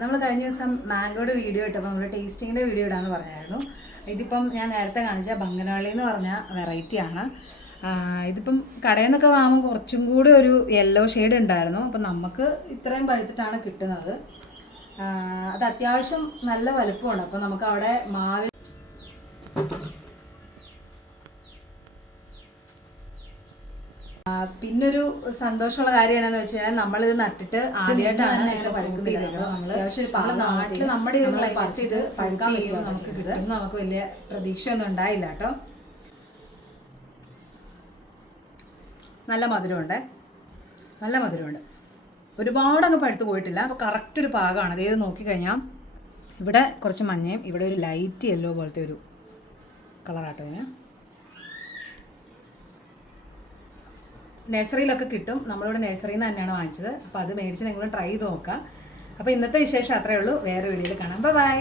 നമ്മൾ കഴിഞ്ഞ ദിവസം മാംഗോയുടെ വീഡിയോ ഇട്ടപ്പോൾ നമ്മൾ ടേസ്റ്റിങ്ങിൻ്റെ വീഡിയോ ഇടാമെന്ന് പറഞ്ഞായിരുന്നു. ഇതിപ്പം ഞാൻ നേരത്തെ കാണിച്ച ബംഗനാളി എന്ന് പറഞ്ഞ വെറൈറ്റിയാണ്. ഇതിപ്പം കടയിൽ നിന്നൊക്കെ വാങ്ങുമ്പോൾ കുറച്ചും കൂടി ഒരു യെല്ലോ ഷെയ്ഡ് ഉണ്ടായിരുന്നു. അപ്പം നമുക്ക് ഇത്രയും പഴുത്തിട്ടാണ് കിട്ടുന്നത്. അത് അത്യാവശ്യം നല്ല വലുപ്പമുണ്ട്. അപ്പം നമുക്ക് അവിടെ മാവിൽ പിന്നൊരു സന്തോഷമുള്ള കാര്യം എന്താണെന്ന് വെച്ച് കഴിഞ്ഞാൽ നമ്മളിത് നട്ടിട്ട് ആദ്യമായിട്ടാണ് ഇങ്ങനെ പഴുക്കുന്നില്ല. നമ്മൾ നാട്ടിൽ നമ്മുടെ ഒരു ക്ലൈമറ്റ് ഇത് പഴുക്കാൻ പറ്റുമോ നമുക്ക് കിട്ടും നമുക്ക് വലിയ പ്രതീക്ഷയൊന്നും ഉണ്ടായില്ല കേട്ടോ. നല്ല മധുരമുണ്ട്, നല്ല മധുരമുണ്ട്. ഒരുപാട് അങ്ങ് പഴുത്ത് പോയിട്ടില്ല. അപ്പോൾ കറക്റ്റ് ഒരു പാകമാണ്. അതേത് നോക്കിക്കഴിഞ്ഞാൽ ഇവിടെ കുറച്ച് മഞ്ഞയും ഇവിടെ ഒരു ലൈറ്റ് യെല്ലോ പോലത്തെ ഒരു കളറാട്ടോ ഇതിന്. നഴ്സറിയിലൊക്കെ കിട്ടും. നമ്മളിവിടെ നഴ്സറിയിൽ നിന്ന് തന്നെയാണ് വാങ്ങിച്ചത്. അപ്പോൾ അത് മേടിച്ച് നിങ്ങൾ ട്രൈ ചെയ്ത് നോക്കാം. അപ്പോൾ ഇന്നത്തെ വിശേഷം അത്രയേ ഉള്ളൂ. വേറെ വീഡിയോയിൽ കാണാം. ബൈ.